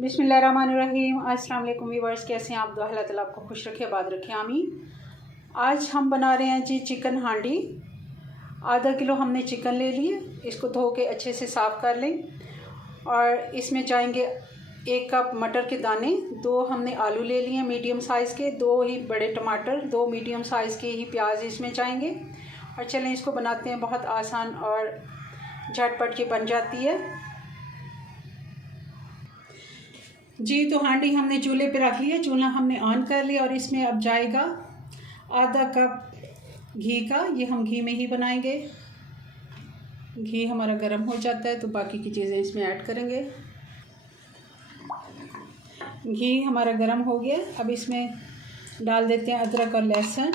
बिस्मिल्लाहिर्रहमानिर्रहीम। अस्सलाम वालेकुम व्यूअर्स, कैसे हैं आप? दुआ अल्लाह ताला आपको खुश रखे, आबाद रखे, आमीन। आज हम बना रहे हैं जी चिकन हांडी। आधा किलो हमने चिकन ले लिए, इसको धो के अच्छे से साफ़ कर लें। और इसमें जाएंगे 1 कप मटर के दाने, 2 हमने आलू ले लिए मीडियम साइज़ के, 2 ही बड़े टमाटर, 2 मीडियम साइज़ के ही प्याज इसमें जाएंगे। और चलें इसको बनाते हैं। बहुत आसान और झटपट के बन जाती है जी। तो हांडी हमने चूल्हे पे रख लिया, चूल्हा हमने ऑन कर लिया और इसमें अब जाएगा आधा कप घी का। ये हम घी में ही बनाएंगे। घी हमारा गर्म हो जाता है तो बाकी की चीज़ें इसमें ऐड करेंगे। घी हमारा गर्म हो गया, अब इसमें डाल देते हैं अदरक और लहसुन।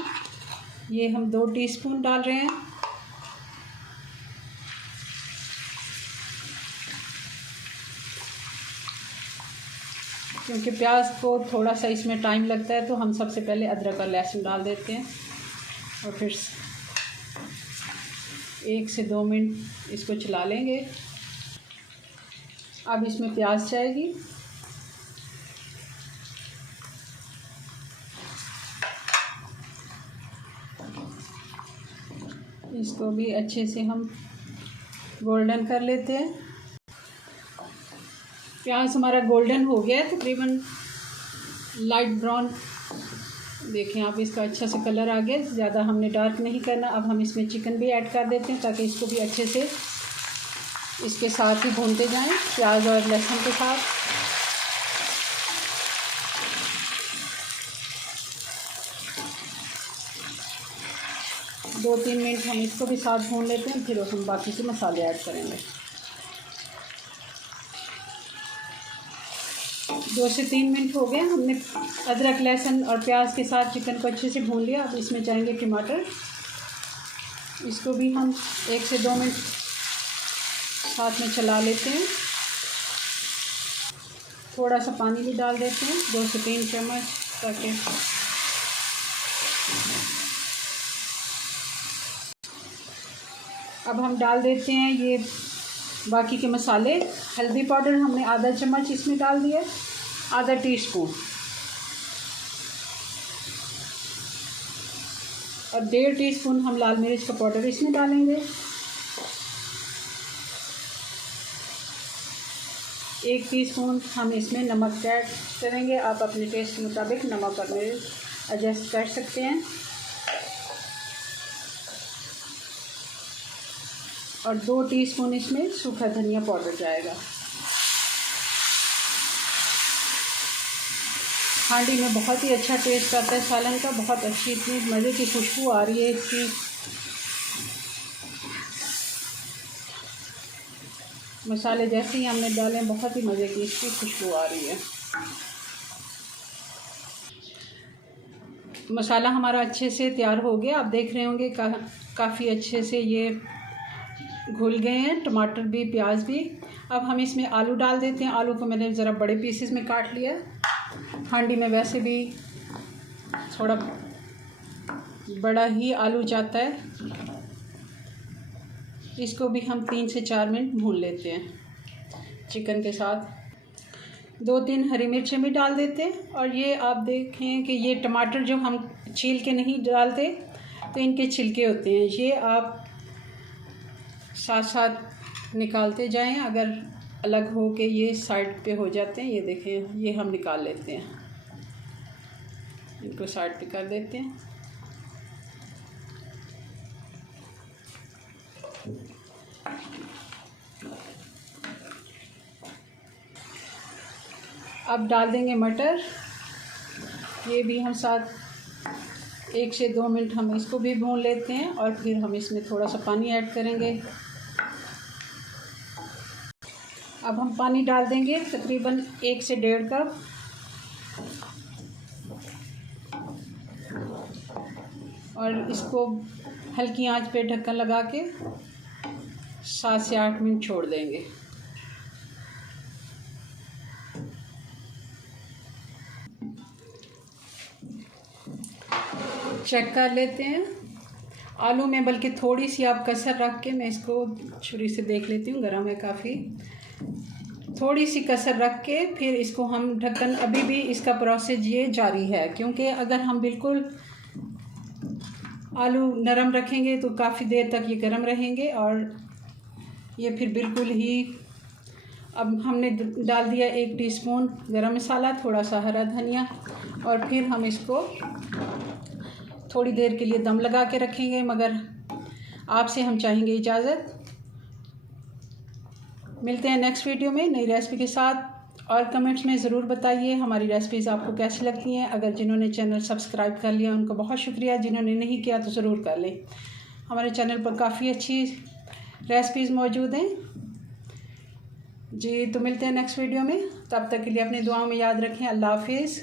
ये हम 2 टीस्पून डाल रहे हैं। क्योंकि प्याज को थोड़ा सा इसमें टाइम लगता है तो हम सबसे पहले अदरक और लहसुन डाल देते हैं और फिर 1 से 2 मिनट इसको चला लेंगे। अब इसमें प्याज जाएगी। इसको भी अच्छे से हम गोल्डन कर लेते हैं। प्याज हमारा गोल्डन हो गया है, तकरीबन लाइट ब्राउन। देखें आप, इसका अच्छा से कलर आ गया। ज़्यादा हमने डार्क नहीं करना। अब हम इसमें चिकन भी ऐड कर देते हैं ताकि इसको भी अच्छे से इसके साथ ही भूनते जाएं, प्याज और लहसुन के साथ। दो 3 मिनट हम इसको भी साथ भून लेते हैं, फिर हम बाकी के मसाले ऐड करेंगे। 2 से 3 मिनट हो गए। हमने अदरक लहसुन और प्याज के साथ चिकन को अच्छे से भून लिया। अब इसमें जाएंगे टमाटर। इसको भी हम 1 से 2 मिनट साथ में चला लेते हैं। थोड़ा सा पानी भी डाल देते हैं, 2 से 3 चम्मच, ताकि अब हम डाल देते हैं ये बाकी के मसाले। हल्दी पाउडर हमने आधा चम्मच इसमें डाल दिया, आधा टीस्पून, और 1.5 टीस्पून हम लाल मिर्च का पाउडर इसमें डालेंगे। 1 टीस्पून हम इसमें नमक ऐड करेंगे। आप अपने टेस्ट के मुताबिक नमक और मिर्च एडजस्ट कर सकते हैं। और 2 टीस्पून इसमें सूखा धनिया पाउडर जाएगा। हांडी में बहुत ही अच्छा टेस्ट आता है सालन का। बहुत अच्छी, इतनी मज़े की खुशबू आ रही है इसकी। मसाले जैसे ही हमने डाले, बहुत ही मज़े की इसकी खुशबू आ रही है। मसाला हमारा अच्छे से तैयार हो गया। आप देख रहे होंगे काफ़ी अच्छे से ये घुल गए हैं, टमाटर भी प्याज भी। अब हम इसमें आलू डाल देते हैं। आलू को मैंने ज़रा बड़े पीसेस में काट लिया। हांडी में वैसे भी थोड़ा बड़ा ही आलू जाता है। इसको भी हम 3 से 4 मिनट भून लेते हैं चिकन के साथ। 2-3 हरी मिर्चें भी डाल देते हैं। और ये आप देखें कि ये टमाटर जो हम छील के नहीं डालते तो इनके छिलके होते हैं, ये आप साथ साथ निकालते जाएं। अगर अलग हो के ये साइड पे हो जाते हैं, ये देखें, ये हम निकाल लेते हैं। इनको साइड पे कर देते हैं। अब डाल देंगे मटर। ये भी हम साथ 1 से 2 मिनट हम इसको भी भून लेते हैं और फिर हम इसमें थोड़ा सा पानी ऐड करेंगे। अब हम पानी डाल देंगे तकरीबन 1 से 1.5 कप। और इसको हल्की आंच पे ढक्कन लगा के 7 से 8 मिनट छोड़ देंगे। चेक कर लेते हैं। आलू में बल्कि थोड़ी सी आप कसर रख के, मैं इसको छुरी से देख लेती हूँ, गर्म है काफ़ी। थोड़ी सी कसर रख के फिर इसको हम ढक्कन, अभी भी इसका प्रोसेस ये जारी है, क्योंकि अगर हम बिल्कुल आलू नरम रखेंगे तो काफ़ी देर तक ये गर्म रहेंगे और ये फिर बिल्कुल ही। अब हमने डाल दिया 1 टीस्पून गरम मसाला, थोड़ा सा हरा धनिया, और फिर हम इसको थोड़ी देर के लिए दम लगा के रखेंगे, मगर आपसे हम चाहेंगे इजाज़त। मिलते हैं नेक्स्ट वीडियो में नई रेसिपी के साथ, और कमेंट्स में ज़रूर बताइए हमारी रेसिपीज़ आपको कैसी लगती हैं। अगर जिन्होंने चैनल सब्सक्राइब कर लिया उनका बहुत शुक्रिया, जिन्होंने नहीं किया तो ज़रूर कर लें। हमारे चैनल पर काफ़ी अच्छी रेसिपीज़ मौजूद हैं जी। तो मिलते हैं नेक्स्ट वीडियो में, तब तक के लिए अपनी दुआओं में याद रखें। अल्लाह हाफिज़।